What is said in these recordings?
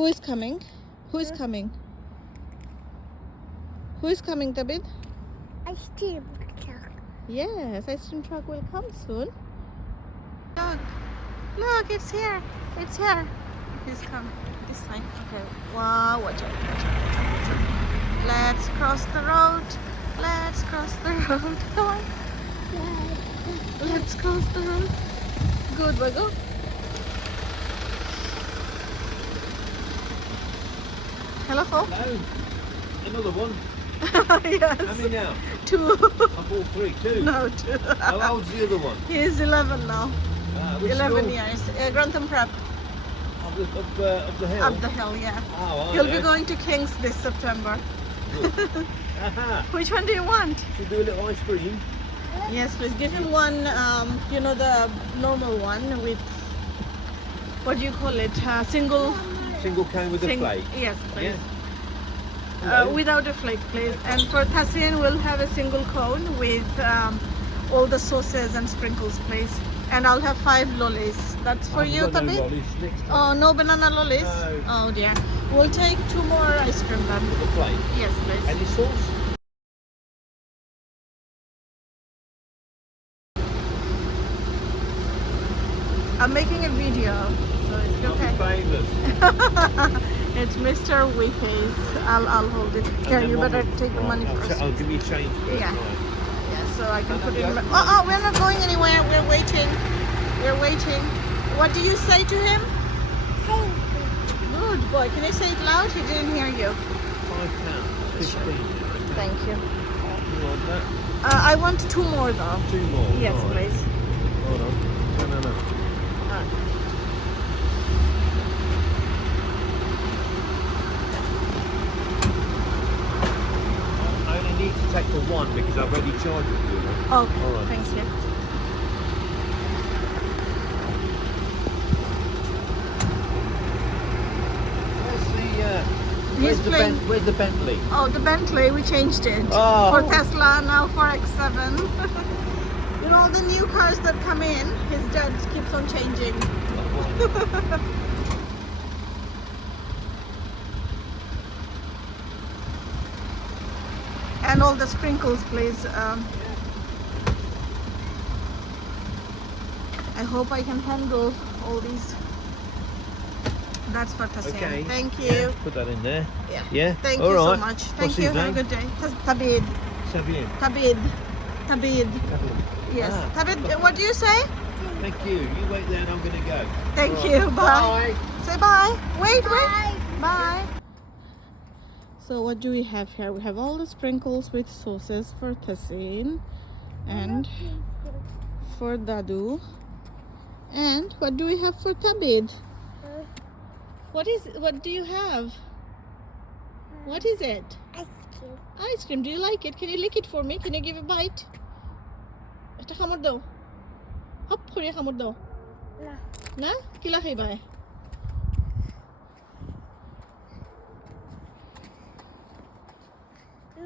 Who is coming? Who is coming? Who is coming, David? Icecream Truck. Yes, ice cream truck will come soon. Look, it's here. It's here. He's coming this time. Okay. Wow, watch out, watch out, watch out, watch out. Let's cross the road. Let's cross the road. Come on. Let's cross the road. Good, we go. Hello, Paul. Hello. Another one. Yes. How many now? 2. I bought 3. 2. No, 2. How old's the other one? He is 11 now. Which 11 school? years. Grantham Prep. Up the hill? Up the hill, yeah. Oh, He'll be going to King's this September. Aha. Which one do you want? Should we do a little ice cream? Yes, please. Give him one, you know, the normal one with, what do you call it? Single Single cone with a flake. Yes, please. Yeah. Without a flake, please. And for Tassin, we'll have a single cone with all the sauces and sprinkles, please. And I'll have 5 lollies. That's for you, I've got no Tabi? lollies next time. Oh, no banana lollies? No. Oh dear. We'll take 2 more ice cream then. With a flake. Yes, please. Any sauce? I'm making a video, so it's Not okay. famous. It's Mr. Weepies. I'll hold it. Here, you better take the money first. I'll give you change first. Yeah. Right. Yeah, so I can put it in my... go. Oh, we're not going anywhere. We're waiting. We're waiting. What do you say to him? Good boy. Can you say it loud? He didn't hear you. £5. 15. Thank you. You want that? I want 2 more though. 2 more. Yes, Right. please. Hold on. No. I only need to take the one because I've already charged it for you. Okay, All right. thank you. Where's the Bentley? Oh, the Bentley, we changed it. Oh. For Tesla, now for X7. You know, all the new cars that come in, his dad keeps on changing. And all the sprinkles, please. I hope I can handle all these. That's for Tassin. Okay. Thank you. Yeah, put that in there. Yeah. Yeah. Thank All you so right. much. What's Thank you. his Have a name? good day. Tabid. Sabine. Tabid. Yes. Ah. Tabid, what do you say? Thank you. You wait there and I'm going to go. Thank All you. right. Bye. Say bye. Wait. Bye. Bye. So what do we have here? We have all the sprinkles with sauces for Tassin and for Dadu. And what do we have for Tabid? What do you have? What is it? Icecream. Ice cream. Do you like it? Can you lick it for me? Can you give a bite? একটা কামড় দাও। Hop করে কামড় দাও। No. না? কিলা খাইবা?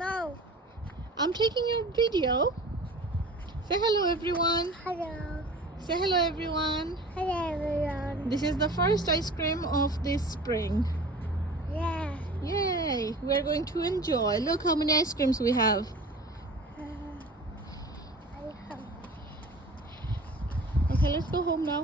No. I'm taking your video. Say hello everyone. Hello. Say hello everyone. Hello, everyone. This is the first ice cream of this spring. Yeah. Yay! We're going to enjoy. Look how many ice creams we have. I have. Okay, let's go home now.